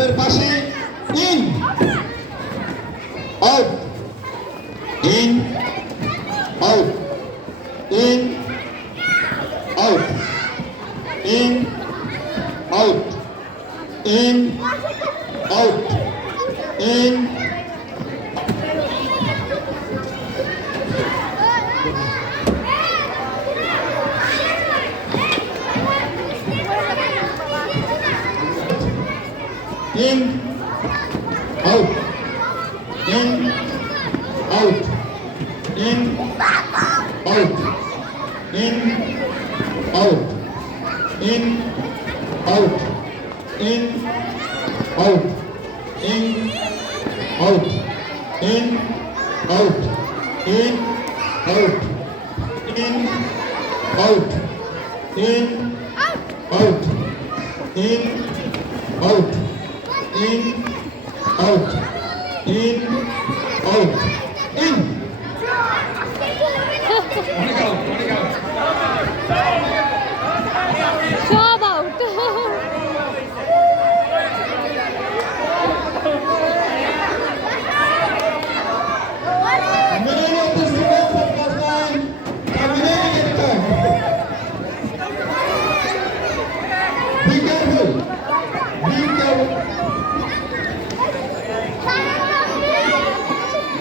গোলের পাশে in out in out in out in out in out in out in out in out in out in out in out in out in out in out in out in out in out in out in out in সব out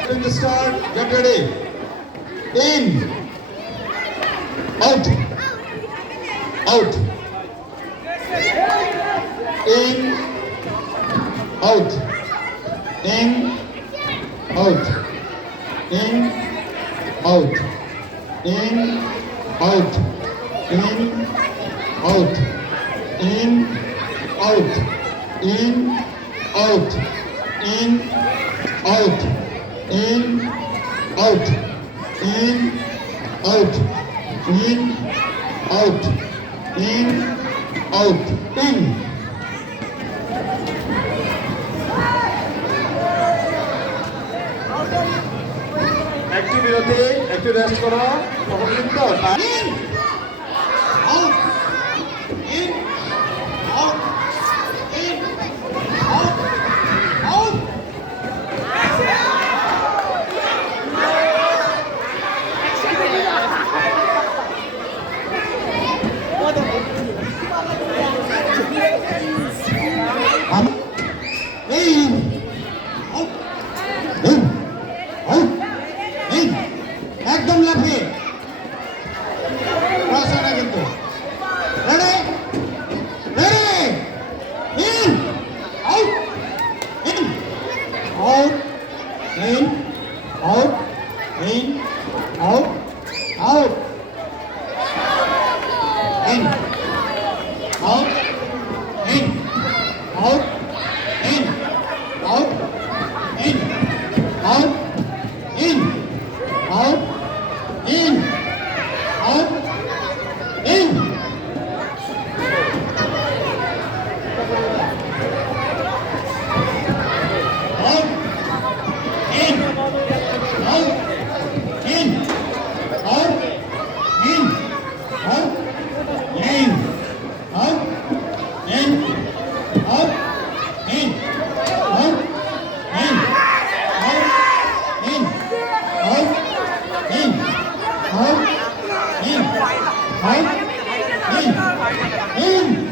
In the start, get ready. In, out, out, in, out, in, out, in, out, in, out, in, out, in, out, in, out, in, out, in, out, in, out, in, out, in, out, in. একটু বিরতি, একটু rest করো, তখন কিন্তু in, out, in, out, in, out, out. একদম লাফিয়ে রসনা কিন্তু ready ready in out in out in out in out out in out in out in out in out in out in out in out in out in out in out in out in out in out in out in out in out in out in